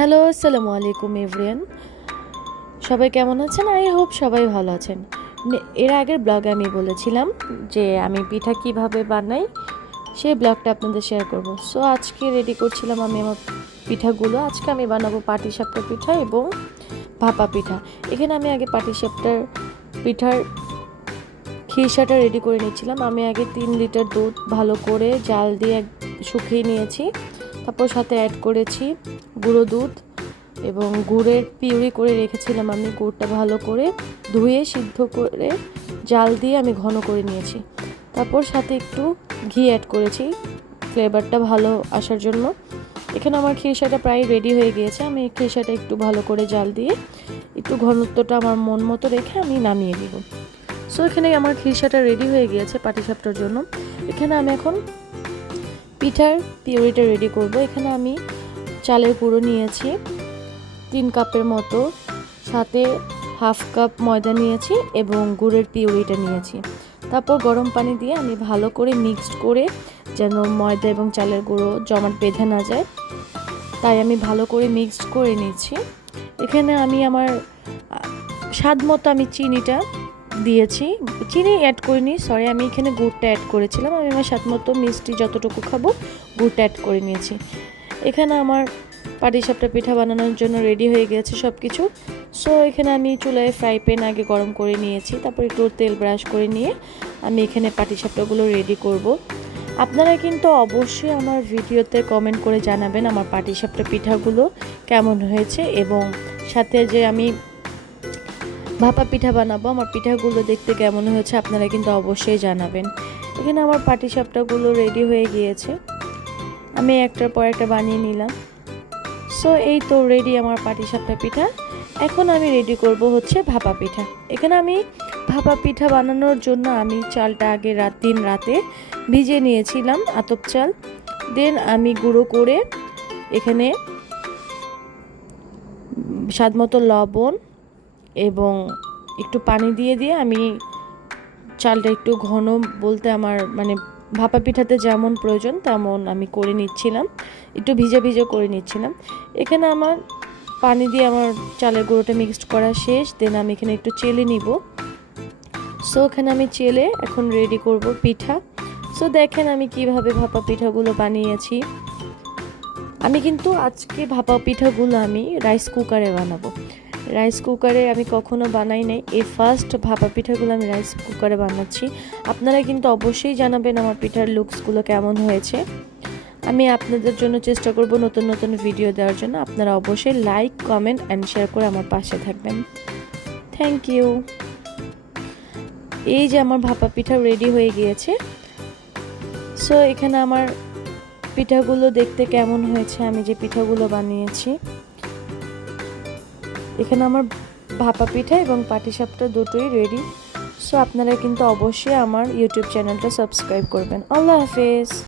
Hello, আসসালামু আলাইকুম everyone. সবাই কেমন আছেন? আই হোপ সবাই ভালো আছেন। এর আগের ব্লগে আমি বলেছিলাম যে আমি পিঠা কিভাবে বানাই সেই ব্লগটা আপনাদের শেয়ার করব। সো আজকে রেডি করছিলাম আমি আমার পিঠাগুলো। আজকে আমি বানাবো পাটিসাপটা পিঠা এবং ভাপা পিঠা। এখানে আমি আগে পাটিসাপটার পিঠার খিরসাটা রেডি করে নিচ্ছিলাম। আমি আগে 3 লিটার দুধ ভালো করে জাল দিয়ে শুকিয়ে নিয়েছি। তারপর সাথে অ্যাড করেছি গুঁড়ো দুধ এবং গুড়ের পিউরি করে রেখেছিলাম। আমি গুড়টা ভালো করে ধুয়ে সিদ্ধ করে জাল দিয়ে আমি ঘন করে নিয়েছি। তারপর সাথে একটু ঘি অ্যাড করেছি ফ্লেভারটা ভালো আসার জন্য। এখানে আমার খিরসাটা প্রায় রেডি হয়ে গিয়েছে। আমি খিরসাটা একটু ভালো করে জাল দিয়ে একটু ঘনত্বটা আমার মন মতো রেখে আমি নামিয়ে দিব। সো এখানে আমার খিরসাটা রেডি হয়ে গিয়েছে পাটিসাপটার জন্য। এখানে আমি এখন পিঠার পিউরিটা রেডি করব। এখানে আমি চালের গুঁড়ো নিয়েছি 3 কাপের মতো, সাথে হাফ কাপ ময়দা নিয়েছি এবং গুড়ের পিউরিটা নিয়েছি। তারপর গরম পানি দিয়ে আমি ভালো করে মিক্সড করে, যেন ময়দা এবং চালের গুঁড়ো জমাট বেঁধে না যায়, তাই আমি ভালো করে মিক্সড করে নিচ্ছি। এখানে আমি আমার স্বাদ মতো আমি চিনিটা দিয়েছি, চিনি অ্যাড করিনি, সরি, আমি এখানে গুড়টা অ্যাড করেছিলাম। আমি আমার স্বাদ মতো মিষ্টি যতটুকু খাবো গুড়টা অ্যাড করে নিয়েছি। এখানে আমার পাটিসাপটা পিঠা বানানোর জন্য রেডি হয়ে গেছে সব কিছু। সো এখানে আমি চুলায় ফ্রাই প্যান আগে গরম করে নিয়েছি, তারপর একটু তেল ব্রাশ করে নিয়ে আমি এখানে পাটিসাপটাগুলো রেডি করব। আপনারা কিন্তু অবশ্যই আমার ভিডিওতে কমেন্ট করে জানাবেন আমার পাটিসাপটা পিঠাগুলো কেমন হয়েছে, এবং সাথে যে আমি ভাপা পিঠা বানাবো আমার পিঠাগুলো দেখতে কেমন হয়েছে আপনারা কিন্তু অবশ্যই জানাবেন। এখানে আমার পাটিসাপটাগুলো রেডি হয়ে গিয়েছে, আমি একটার পর একটা বানিয়ে নিলাম। সো এই তো রেডি আমার পাটিসাপটা পিঠা। এখন আমি রেডি করব হচ্ছে ভাপা পিঠা। এখানে আমি ভাপা পিঠা বানানোর জন্য আমি চালটা আগে দিন রাতে ভিজিয়ে নিয়েছিলাম, আতপ চাল। দেন আমি গুঁড়ো করে এখানে স্বাদমতো লবণ এবং একটু পানি দিয়ে দিয়ে আমি চালটা একটু ঘন, বলতে আমার মানে ভাপা পিঠাতে যেমন প্রয়োজন তেমন আমি করে নিচ্ছিলাম, একটু ভিজে ভিজে করে নিচ্ছিলাম। এখানে আমার পানি দিয়ে আমার চালের গুঁড়োটা মিক্সড করা শেষ। দেন আমি এখানে একটু চেলে নিব। সো এখানে আমি চেলে এখন রেডি করব পিঠা। সো দেখেন আমি কিভাবে ভাপা পিঠাগুলো বানিয়েছি। আমি কিন্তু আজকে ভাপা পিঠাগুলো আমি রাইস কুকারে বানাবো। রাইস কুকারে আমি কখনো বানাই নাই, এই ফার্স্ট ভাপা পিঠাগুলো আমি রাইস কুকারে বানাচ্ছি। আপনারা কিন্তু অবশ্যই জানাবেন আমার পিঠার লুকসগুলো কেমন হয়েছে। আমি আপনাদের জন্য চেষ্টা করব নতুন নতুন ভিডিও দেওয়ার জন্য। আপনারা অবশ্যই লাইক, কমেন্ট অ্যান্ড শেয়ার করে আমার পাশে থাকবেন। Thank you. এই যে আমার ভাপা পিঠা রেডি হয়ে গিয়েছে। সো এখানে আমার পিঠাগুলো দেখতে কেমন হয়েছে, আমি যে পিঠাগুলো বানিয়েছি। এখানে আমার ভাপা পিঠা এবং পাটিসাপটা দুটোই রেডি। সো আপনারা কিন্তু অবশ্যই আমার ইউটিউব চ্যানেলটা সাবস্ক্রাইব করবেন। আল্লাহ হাফেজ।